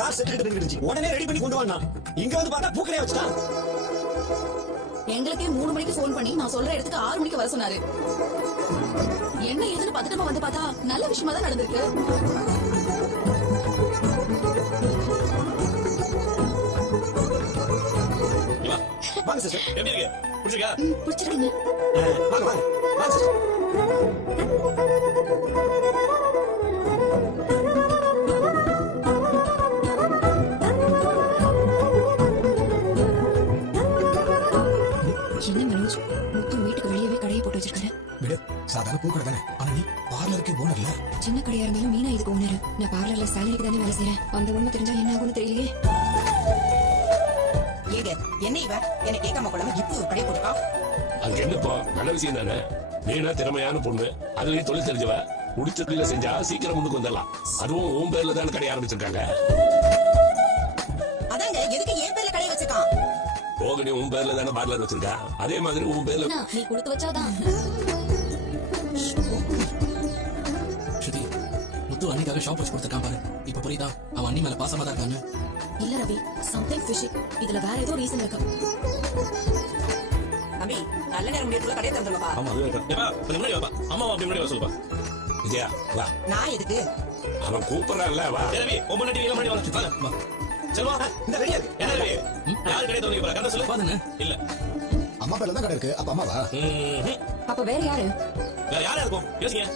Car set கிட்ட நின்னுச்சு. உடனே ready பண்ணி கொண்டு வந்தான். இங்க வந்து பார்த்தா பூக்கடையா வச்சுட்டான். எங்களுக்கே 3 மணிக்கு போன் பண்ணி நான் சொல்ற இடத்துக்கு 6 மணிக்கு வர சொன்னாரு. என்ன ஏதுன்னு பதட்டமா வந்து பார்த்தா நல்ல விஷயமா தான் நடந்திருக்கு. வாங்க சிஸ்டர். எப்படி இருக்கு? பிடிச்சிருக்கா? பிடிச்சிருக்கீங்க. வாங்க வாங்க. வாங்க சிஸ்டர். என்ன மனோஜ், முத்து வீட்டுக்கு வெளியவே கடையை போட்டு வச்சிருக்காரு. விடு, சாதாரண பூக்கடை தானே. ஆனா நீ பார்லருக்கு ஓனர்ல. சின்ன கடையா இருந்தாலும் மீனா இதுக்கு ஓனர். நான் பார்லர்ல சேலரிக்கு தானே வேலை செய்யறேன். அந்த உண்மை தெரிஞ்சா என்ன ஆகும்னு தெரியலையே. ஏங்க என்ன இவ என்ன கேட்காம கொள்ளாம இப்படி ஒரு கடையை போட்டுக்கா? அது என்னப்பா, நல்ல விஷயம் தானே. மீனா திறமையான பொண்ணு, அதுலயும் தொழில் தெரிஞ்சவ. முடிச்ச தொழில செஞ்சா சீக்கிரம் முன்னுக்கு வந்துடலாம். அதுவும் உன் பேர்ல தானே கடை ஆரம்பிச்சிருக்காங்க. அதாங்க எதுக்கு என் பேர்ல கடையை வச்சிருக்கான்? போகனே உன் பேர்ல தானே பார்லர் வச்சிருக்கா. அதே மாதிரி உன் பேர்ல நீ கொடுத்து வச்சாதான். ஸ்ருதி, முத்து அன்னிக்காக ஷாப் வச்சு கொடுத்துருக்கான் பாரு. இப்ப புரியுதா அவன் அண்ணி மேல பாசமா தான் இருக்கான்னு? இல்ல ரவி, சம்திங் ஃபிஷி. இதுல வேற ஏதோ ரீசன் இருக்கு. தம்பி நல்ல நேரம் முடியக்குள்ள கடையை திறந்துருவா. ஆமா அது வேற. ஏப்பா கொஞ்சம் முன்னாடி வாப்பா. அம்மா அப்படி முன்னாடி வா சொல்லுப்பா. விஜயா வா. நான் எதுக்கு? அவன் கூப்பிடறான்ல வா. ரவி உன் முன்னாடி வீல முன்னாடி வா. வா. செல்வா இந்த ரெடியா இருக்கு. என்ன ரவி? யார் கடை திறந்து போறா? கதை சொல்லு. பாதுங்க. இல்ல. அம்மா பேர்ல தான் கடை இருக்கு. அப்ப அம்மாவா? அப்ப வேற யாரு? வேற யாரா இருக்கும்? யோசிங்க.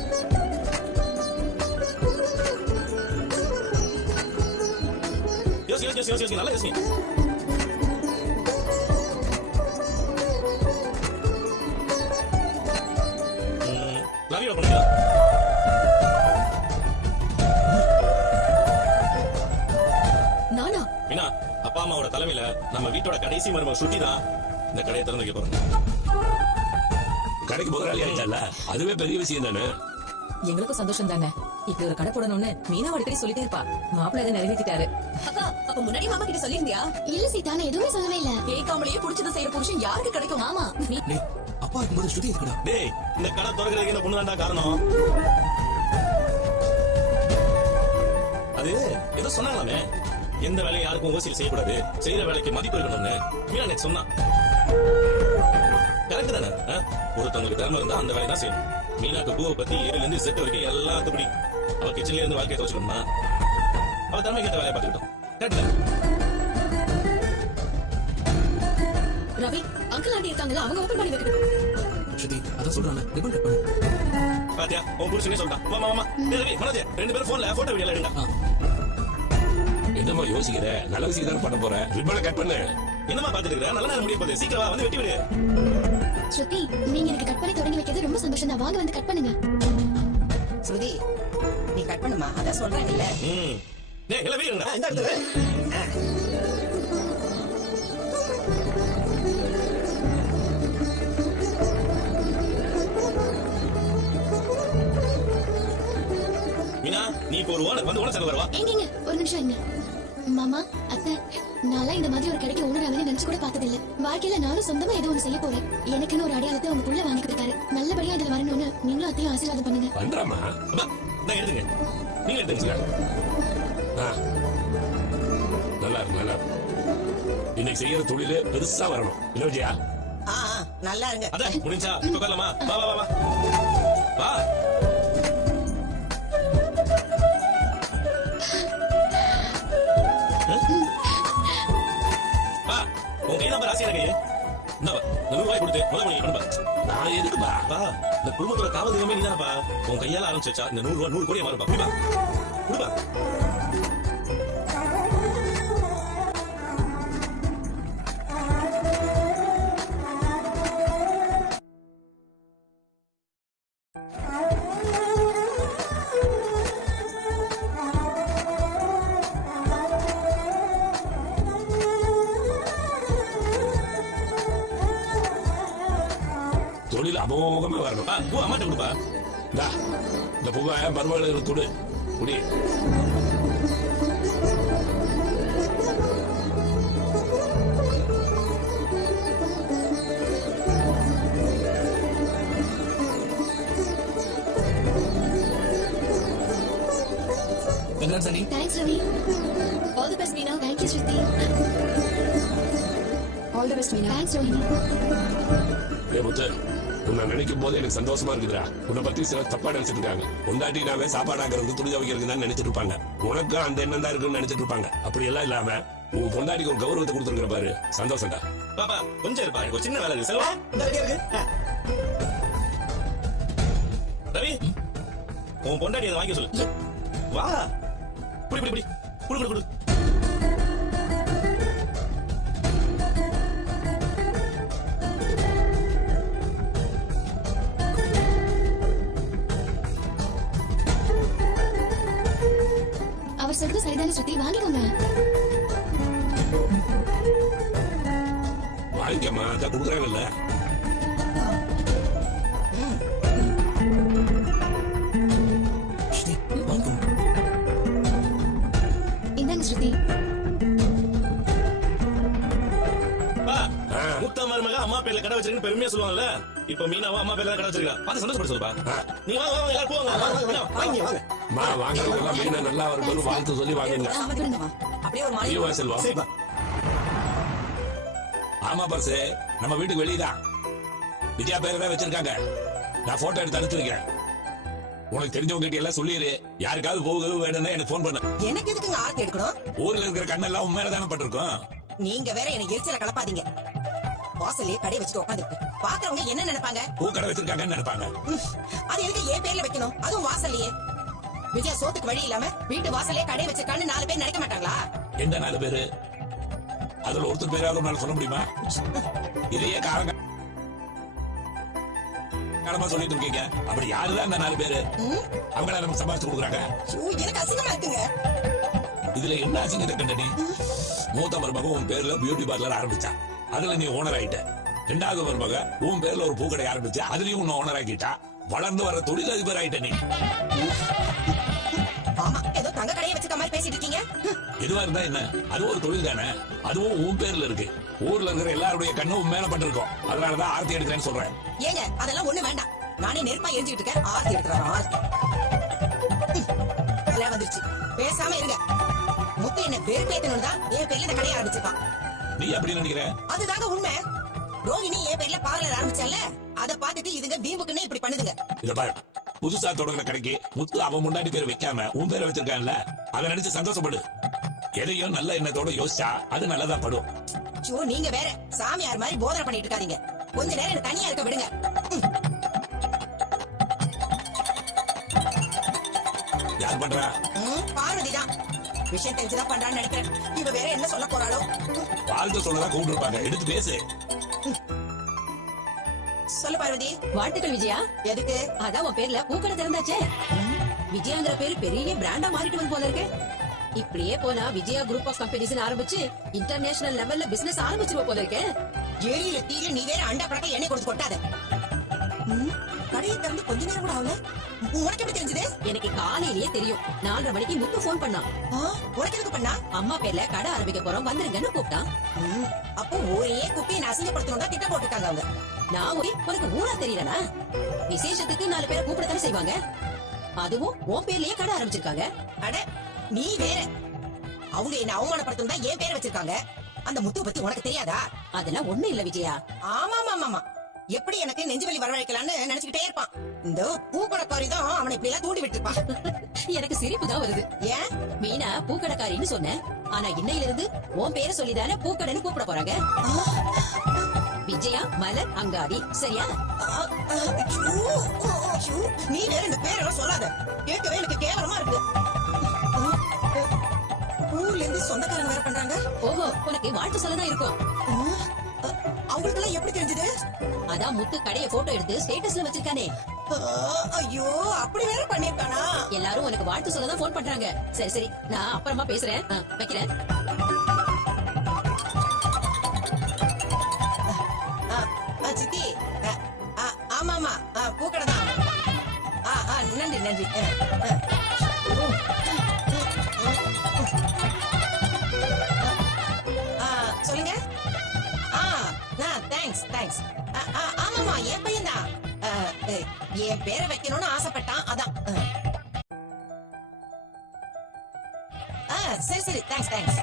யோசி நல்லா யோசிங்க. ரவியோட பொண்ணு நானா? மீனா, அப்பா அம்மாவோட தலைமையில நம்ம வீட்டோட கடைசி மருமக ஸ்ருதி தான் இந்த கடையை திறந்து வைக்க போறாங்க. கடைக்கு முதலாளி ஆயிட்டால, அதுவே பெரிய விஷயம் தானே. எங்களுக்கும் சந்தோஷம் தானே. இப்படி ஒரு கடை போடணும்னு மீனா அடிக்கடி சொல்லிட்டே இருப்பா. மாப்பிள்ளை அதை நிறைவேற்றிட்டாரு. அக்கா, அப்ப முன்னாடி மாமா கிட்ட சொல்லிருந்தியா? இல்ல சீதா, நான் எதுவுமே சொல்லவே இல்ல. கேட்காமலேயே புடிச்சத செய்யற புருஷன் யாருக்கு கிடைக்கும்? ஆமா. டேய், அப்பா இருக்கும்போது ஸ்ருதி இருக்குடா. டேய், இந்த கடை திறக்கிறதுக்கு இந்த பொண்ணு தான்டா காரணம். அது ஏதோ சொன்னாங்களாமே, எந்த வேலையும் யாருக்கும் ஓசியில் செய்யக்கூடாது, செய்யற வேலைக்கு மதிப்பு இருக்கணும்னு மீனா நேத்து சொன்னா. கரெக்ட் தானே? ஒருத்தவங்களுக்கு திறமை இருந்தா அந்த வேலையை தான் செய்யணும். மீனாக்கு பூவை பத்தி ஏழுல இருந்து செட்டு வரைக்கும் எல்லாம் அத்துப்படி. அவ கிச்சன்ல இருந்து வாழ்க்கையை துவச்சுக்கணும்னா அவ திறமை கேட்ட வேலையை பார்த்துக்கிட்டோம். கரெக்ட் தானே? ரவி, அங்கிள் ஆண்டி இருக்காங்களா? அவங்க ஓபன் பண்ணி வைக்கணும். ஸ்ருதி அதான் சொல்றானே, ரிப்பன் கட் பண்ணு. பாத்தியா, உன் புருஷனே சொல்றான். மாமா மாமா ரவி மனோஜ் 2 பேரும் போன்ல போட்டோ வீடியோ எடுங்க. என்னமா யோசிக்கிற? நல்ல விஷயம் தானே பண்ண போற. ரிப்பனை கட் பண்ணு. என்னமா பாத்துட்டு இருக்க? நல்ல நேரம் முடிய போகுது. சீக்கிரம் வந்து வெட்டி விடு. ஸ்ருதி, நீங்க எனக்கு கட் பண்ணி தொடங்கி வைக்கிறது ரொம்ப சந்தோஷம் தான். வாங்க வந்து கட் பண்ணுங்க. ஸ்ருதி நீ கட் பண்ணுமா? அதான் சொல்றேன் இல்ல. டேய் எல்லாம் வீடுங்கடா. இந்த இடத்துல மீனா, நீ இப்போ ஒரு ஓனர் வந்து ஓனர் சேர்ந்து வரவா? எங்கங்க ஒரு நிமிஷம் இருங்க. மாமா, அத்தை, நான்லாம் இந்த மாதிரி ஒரு கடைக்கு ஓனர் ஆகுதுன்னு நினைச்சு கூட பார்த்தது இல்ல. வாழ்க்கையில நானும் சொந்தமா ஏதோ ஒண்ணு செய்ய போறேன். எனக்குன்னு ஒரு அடையாளத்தை உங்க புள்ள வாங்கி கொடுத்தாரு. நல்லபடியா இதுல வரணும்னு நீங்களும் அத்தையும் ஆசீர்வாதம் பண்ணுங்க. பண்றாமா? அப்பா, நான் எடுத்துங்க. நீங்க எடுத்துங்க. நல்லா இருக்கு, நல்லா இருக்கு. இன்னைக்கு செய்யற தொழில பெருசா வரணும். இல்ல விஜயா? நல்லா இருங்க. அத முடிஞ்சா இப்ப வரலாமா? வா வா வா வா. உன் கை நம்பர் ஆசையா இருக்கு. இந்த 100 ரூபாய் கொடுத்து முதல் மணி பண்ணுப்பா. நான் எதுக்குப்பா? பா, இந்த குடும்பத்தோட காவல் தெய்வமே நீதானப்பா. உன் கையால ஆரம்பிச்சு வச்சா இந்த 100 ரூபாய் 100 கோடியா மாறுப்பா. குடுப்பா குடுப்பா. தொழில் அமோகமா வரணும். பூ அம்மாட்ட கொடுப்பா. இந்த பூவை மருமகளுக்கு கொடு. குடி. Congrats, Annie. Thanks, Ravi. All all the best Meena. Thank you Shruti. All the best Meena. Thanks Rohini. ஏ முத்து, உன்னை நினைக்கும் போது எனக்கு சந்தோஷமா இருக்குதுடா. உன்னை பத்தி சில தப்பா நினைச்சிட்டு இருக்காங்க. பொண்டாட்டினாவே சாப்பாடாக்குறது துணி துவைக்கிறது தான் நினைச்சிட்டு இருப்பாங்க. உனக்கு அந்த எண்ணம் தான் இருக்குன்னு நினைச்சிட்டு இருப்பாங்க. அப்படி எல்லாம் இல்லாம உன் பொண்டாட்டிக்கு ஒரு கௌரவத்தை கொடுத்துருக்கிற பாரு, சந்தோஷம்டா. பாப்பா கொஞ்சம் இருப்பா, எனக்கு ஒரு சின்ன வேலை இருக்கு. செல்வா இந்த ரெடியா இருக்கு. ரவி, உன் பொண்டாட்டி அதை வாங்கி சொல்லு. வா, புடி புடி புடி, குடு குடு குடு. அவர் சொல்றது சரிதானே ஸ்ருதி, வாங்கிக்கோங்க. வாங்கிக்கம்மா, அதான் கொடுக்குறாங்கல்ல. ஸ்ருதி வாங்கிக்கோ. இந்தாங்க ஸ்ருதி. பா, மூத்த மருமக அம்மா பேர்ல கடை வச்சிருக்கேன்னு பெருமையா சொல்லுவாங்கல்ல. இப்ப மீனாவும் அம்மா பேர்ல கடை வச்சிருக்கா. பார்த்து சந்தோஷப்பட சொல்லுப்பா. நீ வாங்க வாங்க, எல்லாரும் போவாங்க. வாங்க வாங்க. மா வாங்குறவங்க மீனை நல்லா இருக்கணும் வாழ்த்து சொல்லி வாங்குங்க. அப்படியே ஒரு மாதிரி நீ வா செல்வா. சரிப்பா. ஆமா பர்சு, நம்ம வீட்டுக்கு வெளியதான் விஜயா பேரை தான் வச்சிருக்காங்க. நான் போட்டோ எடுத்து அனுப்பிச்சு வைக்கிறேன். உனக்கு தெரிஞ்சவங்க கிட்ட எல்லாம் சொல்லிடு. யாருக்காவது போக வேணும்னா எனக்கு போன் பண்ண. எனக்கு எதுக்குங்க ஆர்த்தி எடுக்கணும்? ஊர்ல இருக்கிற கண்ணெல்லாம் உண்மையில தானே பட்டிருக்கோம். நீங்க வேற எனக்கு எரிச்சல கலப்பாதீங்க. வாசல்லே கடை வச்சுட்டு உட்காந்துருக்கு. பாக்குறவங்க என்ன நினைப்பாங்க? பூ கடை வச்சிருக்காங்கன்னு நினைப்பாங்க. அது எதுக்கு என் பேர்ல வைக்கணும்? அதுவும் வாசல்லையே. விஜயா சோத்துக்கு வழி இல்லாம வீட்டு வாசல்லே கடை வச்சிருக்கான்னு 4 பேர் நினைக்க மாட்டாங்களா? எந்த 4 பேரு? அதுல ஒருத்தர் பேராவது ஒரு நாள் சொல்ல முடியுமா? இதையே காலமா சொல்லிட்டு இருக்கீங்க. அப்படி யாருதான் இந்த 4 பேரு? அவங்கள நமக்கு சம்பாதிச்சு கொடுக்குறாங்க. ஐயோ, எனக்கு அசிங்கமா இருக்குங்க. இதுல என்ன அசிங்கத்தை கண்ட நீ? மூத்த மருமக உன் பேர்ல பியூட்டி பார்லர் ஆரம்பிச்சா, அதுல நீ ஓனர் ஆயிட்ட. 2வது மருமக உன் பேர்ல ஒரு பூக்கடை ஆரம்பிச்சா, அதுலயும் உன்னை ஓனர் ஆக்கிட்டா. வளர்ந்து வர தொழிலதிபர் ஆயிட்ட நீ. ஆமா, ஏதோ தங்க கடையை வச்சுக்க மாதிரி பேசிட்டு இருக்கீங்க. எதுவா இருந்தா என்ன, அது ஒரு தொழில் தானே. அதுவும் உன் பேர்ல இருக்கு. ஊர்ல இருக்கிற எல்லாருடைய கண்ணும் உன் மேல பட்டிருக்கும். அதனாலதான் ஆர்த்தி எடுக்கிறேன்னு சொல்றேன். ஏங்க, அதெல்லாம் ஒண்ணு வேண்டாம். நானே நெருப்பா எரிஞ்சுக்கிட்டு இருக்கேன். ஆர்த்தி எடுத்துறேன், ஆர்த்தி. எல்லாம் வந்துருச்சு. பேசாம இருங்க. முத்து என்ன வெறுப்பேத்தணும் தான் என் பேர்ல இந்த கடையை ஆரம்பிச்சிருக்கான். நீ அப்படி நினைக்கிற? அதுதாங்க உண்மை. ரோஹிணி என் பேர்ல பார்லர் ஆரம்பிச்சால, அதை பார்த்துட்டு இதுங்க வீம்புக்குன்னு இப்படி பண்ணுதுங்க. இத பாரு, புதுசா தொடங்குற கடைக்கு முத்து அவன் முன்னாடி பேர் வைக்காம உன் பேரை வச்சிருக்கான்ல, அதை நினைச்சு சந்தோஷப்படு. எதையும் நல்ல எண்ணத்தோட யோசிச்சா அது நல்லதா படும். ஐயோ, நீங்க வேற சாமியார் மாதிரி போதனை பண்ணிட்டு இருக்காதீங்க. கொஞ்ச நேரம் என்ன தனியா இருக்க விடுங்க. யார் பண்றா? பார்வதி தான். விஷயம் தெரிஞ்சுதான் பண்றான்னு நினைக்கிறேன். இவ வேற என்ன சொல்ல போறாளோ? வாழ்த்து சொல்லதான் கூப்பிட்டு இருப்பாங்க. எடுத்து பேசு. சொல்லு பார்வதி. வாழ்த்துக்கள் விஜயா. எதுக்கு? அதான் உன் பேர்ல பூக்கடை திறந்தாச்சே. விஜயாங்கிற பேரு பெரிய பிராண்டா மாறிட்டு வந்து போல இருக்கு. இப்படியே போனா விஜயா குரூப் ஆஃப் கம்பெனிஸ் ஆரம்பிச்சு இன்டர்நேஷனல் லெவல்ல பிசினஸ் ஆரம்பிச்சிருவ போல இருக்கே. ஏரியில தீயில நீ வேற அண்டா படக்க எண்ணெய் கொடுத்து கொட்டாத. கடையை திறந்து கொஞ்ச நேரம் கூட ஆகல. உனக்கு எப்படி தெரிஞ்சது? எனக்கு காலையிலேயே தெரியும். 4:30 மணிக்கு முத்து போன் பண்ணான். உனக்கு எதுக்கு பண்ணா? அம்மா பேர்ல கடை ஆரம்பிக்க போறோம், வந்துருங்கன்னு கூப்பிட்டான். அப்போ ஒரே குப்பியை அசிங்கப்படுத்தணும் தான் திட்டம் போட்டுருக்காங்க அவங்க. நான் ஒரே உனக்கு ஊரா தெரியலனா? விசேஷத்துக்கு 4 பேரை கூப்பிடத்தானே செய்வாங்க. அதுவும் உன் பேர்லயே கடை ஆரம்பிச்சிருக்காங்க. அட, நீ வேற. அவங்க என்ன அவமானப்படுத்தணும் தான் என் பேரை வச்சிருக்காங்க. அந்த முத்து பத்தி உனக்கு தெரியாதா? அதெல்லாம் ஒண்ணு இல்ல விஜயா. ஆமா, எப்படி எனக்கு நெஞ்சு வலி வரவழைக்கலாம்னு நினைச்சுக்கிட்டே இருப்பான். இந்த பூக்கடைக்காரி தான் அவனை இப்படி எல்லாம் தூண்டி விட்டுருப்பான். எனக்கு சிரிப்பு தான் வருது. ஏன்? மீனா பூக்கடைக்காரின்னு சொன்னேன். ஆனா இன்னையில இருந்து உன் பேரை சொல்லிதானே பூக்கடைன்னு கூப்பிட போறாங்க. விஜயா மலர் அங்காடி, சரியா? நீ வேற இந்த பேரெல்லாம் சொல்லாத. கேட்கவே எனக்கு கேவலமா இருக்கு. ஊர்ல இருந்து சொந்தக்காரங்க வேற பண்றாங்க. ஓஹோ, உனக்கு வாழ்த்து சொல்லதான் இருக்கும். அவங்களுக்கு எல்லாம் எப்படி தெரிஞ்சது? அதான் முத்து கடைய போட்டோ எடுத்து ஸ்டேட்டஸ்ல வச்சிருக்கானே. ஐயோ, அப்படி வேற பண்ணிருக்கானா? எல்லாரும் உனக்கு வாழ்த்து சொல்லதான் போன் பண்றாங்க. சரி சரி, நான் அப்புறமா பேசுறேன். வைக்கிறேன். சித்தி, ஆமா, பூக்கடை தான். நன்றி நன்றி. சொல்லுங்க. தேங்க்ஸ். ஆமாமா, என் பையன் தான். என் பேரை வைக்கணும்னு ஆசைப்பட்டான், அதான். சரி சரி தேங்க்ஸ் தேங்க்ஸ்.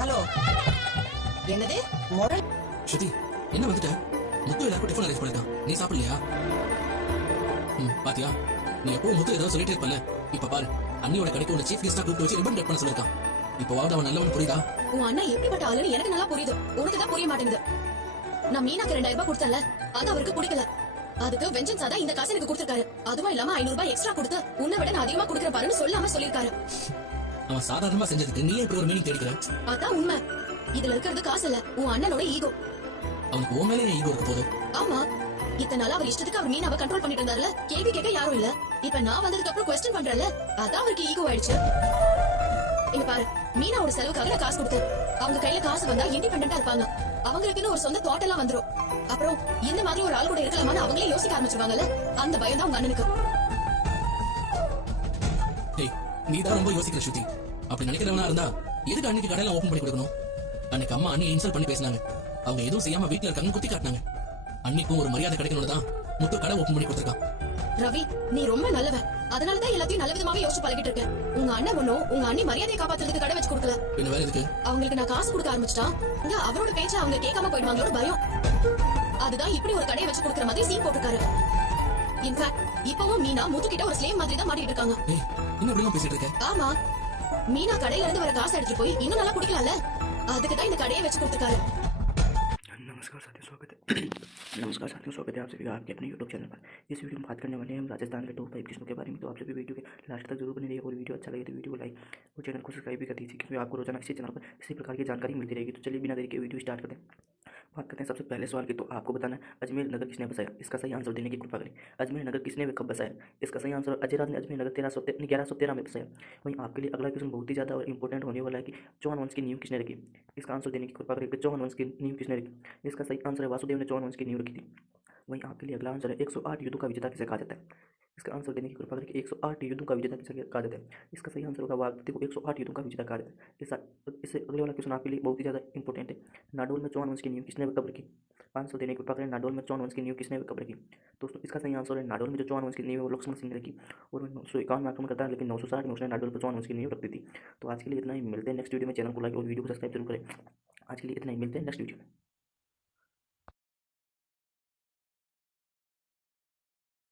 ஹலோ, என்னது முரளி? ஸ்ருதி என்ன வந்துட்ட? முத்து எல்லாருக்கும் டிஃபன் அரேஞ்ச் பண்ணிட்டான், நீ சாப்பிடலையா? பாத்தியா, நீ எப்போ முத்து ஏதாவது சொல்லிட்டே இருப்பல, இப்ப பாரு அண்ணியோட கடைக்கு உன்னை சீஃப் கெஸ்டா கூப்பிட்டு வச்சு ரிப்பன் கட் பண்ண சொல்லிருக்கான். இப்போ வாவது அவன் நல்லவன் புரியுதா? உன் அண்ணன் எப்படிப்பட்ட ஆளுன்னு எனக்கு நல்லா புரியுது, உனக்கு தான் புரிய மாட்டேங்குது. நான் மீனாக்கு 2000 ரூபாய் கொடுத்தேன்ல, அது அவருக்கு பிடிக்கல. அதுக்கு வெஞ்சன்ஸா தான் இந்த காசு எனக்கு கொடுத்திருக்காரு. அதுவும் இல்லாம 500 ரூபாய் எக்ஸ்ட்ரா கொடுத்து உன்னை விட நான் அதிகமா கொடுக்குற பாருன்னு சொல்லாம சொல்லிருக்காரு. அவன் சாதாரணமா செஞ்சதுக்கு நீ இப்படி ஒரு மீனிங் தேடிக்கிற? அதான் உண்மை. இதுல இருக்கிறது காசு இல்ல, உன் அண்ணனோட ஈகோ. அவனுக்கு உன் மேலே ஈகோ இருக்க போது. ஆமா, இத்தனை நாள் அவர் இஷ்டத்துக்கு அவர் மீனாவை கண்ட்ரோல் பண்ணிட்டு இருந்தாருல, கேள்வி கேட்க யாரும் இல்ல. இப்ப நான் வந்ததுக்கு அப்புறம் கொஸ்டின் பண்றேன்ல, அதான் அவருக்கு ஈகோ ஆயிடுச்சு. இங்க பாரு, மீனாவோட செலவுக்காக நான் காசு கொடுத்தேன். அவங்க கையில காசு வந்தா இண்டிபெண்டா இருப்பாங்க, அவங்களுக்குன்னு ஒரு சொந்த தாட் எல்லாம் வந்துரும். அப்புறம் இந்த மாதிரி ஒரு ஆள் கூட இருக்கலாமான்னு அவங்களே யோசிக்க ஆரம்பிச்சிருவாங்கல்ல, அந்த பயம் தான் உங்க அண்ணனுக்கு. ஏய், நீ தான் ரொம்ப யோசிக்கிற ஸ்ருதி. அப்படி நினைக்கிறவனா இருந்தா எதுக்கு அன்னைக்கு கடையில ஓபன் பண்ணி கொடுக்கணும்? அன்னைக்கு அம்மா அண்ணி இன்சல்ட் பண்ணி பேசினாங்க, அவங்க எதுவும் செய்யாம வீட்டுல இருக்காங்க குத்தி காட்டினாங்க. அன்னைக்கும் ஒரு மரியாதை கிடைக்கணும்னு தான் முத்து கடை ஓபன் பண்ணி கொடுத்திருக்கான். ரவி, நீ ரொம்ப நல்லவன், அதனாலதான் எல்லாத்தையும் நல்ல விதமாவே யோசிச்சு பழகிட்டு இருக்கேன். உங்க அண்ணன் ஒண்ணும் உங்க அண்ணி மரியாதையை காப்பாத்துறதுக்கு கடை வச்சு கொடுக்கல. பின்ன வேற எதுக்கு? அவங்களுக்கு நான் காசு கொடுக்க ஆரம்பிச்சிட்டா இங்க அவரோட பேச்ச அவங்க கேட்காம போயிடுவாங்களோட பயம். அதுதான் இப்படி ஒரு கடையை வச்சு கொடுக்கற மாதிரி சீன் போட்டுருக்காரு. இன்ஃபேக்ட் இப்பவும் மீனா முத்துக்கிட்ட ஒரு ஸ்லேவ் மாதிரி தான் மாட்டிட்டு இருக்காங்க. ஏய், இன்னும் இப்படிலாம் பேசிட்டு இருக்க? ஆமா, மீனா கடையில இருந்து வர காசு எடுத்துட்டு போய் இன்னும் நல்லா குடிக்கலாம்ல, அதுக்கு தான் இந்த கடையை வச்சு கொடுத்துருக்காரு. नमस्कार साथियों, स्वागत है आप सभी का आपके अपने यूट्यूब चैनल पर। इस वीडियो में बात करने वाले हैं हम राजस्थान के टॉप 5 किस्मों के बारे में। तो आप सभी वीडियो के लास्ट तक जरूर बने रहिए और वीडियो अच्छा लगे तो वीडियो को लाइक और चैनल को सब्सक्राइब भी कर दीजिए, क्योंकि आपको रोजाना इसी चैनल पर इसी प्रकार की जानकारी मिलती रहेगी। तो चलिए बिना देरी के वीडियो स्टार्ट करते हैं। बात करते हैं सबसे पहले सवाल की। तो आपको बताना है अजमेर नगर किसने बसाया, इसका सही आंसर देने की कृपा करें। अजमेर नगर किसने व कब बसाया, इसका सही आंसर अजय राज ने अजमेर नगर 1113 में बसाया। वहीं आपके लिए अगला क्वेश्चन बहुत ही ज़्यादा और इंपॉर्टेंट होने वाला है कि चौहान वंश की नींव किसने रखी, इसका आंसर देने की कृपा करें। चौहान वंश की नींव किसने रखी, इसका सही आंसर है वासुदेव ने चौहान वंश की नींव रखी थी। वहीं आपके लिए अगला आंसर है 108 युद्धों का विजेता किसे कहा जाता है, इसका आंसर देने की कृपा करके 108 युद्धों का विजेता किसे कहा जाता है, इसका सही आंसर होगा वागदेव को 108 युद्धों का विजेता कहा जाता है। इससे अगले वाला क्वेश्चन आपके लिए बहुत ही ज़्यादा इंपॉर्टेंट है। नाडोल में चौहान वंश की नींव किसने कब रखी, आंसर देने की कृपा करें। नाडोल में चौहान वंश की नींव किसने कब रखी, दोस्तों इसका सही आंसर है नाडोल में जो चौहान वंश की नींव है वो लक्ष्मण सिंह ने रखी और 951 में आक्रमण करता है, लेकिन 960 में उसने नाडोल पर चौहान वंश की नींव रख दी थी। तो आज के लिए इतना ही, मिलते हैं नेक्स्ट वीडियो में। चैनल को लाइक और वीडियो को सब्सक्राइब जरूर करें। आज के लिए इतना ही, मिलते हैं नेक्स्ट वीडियो में।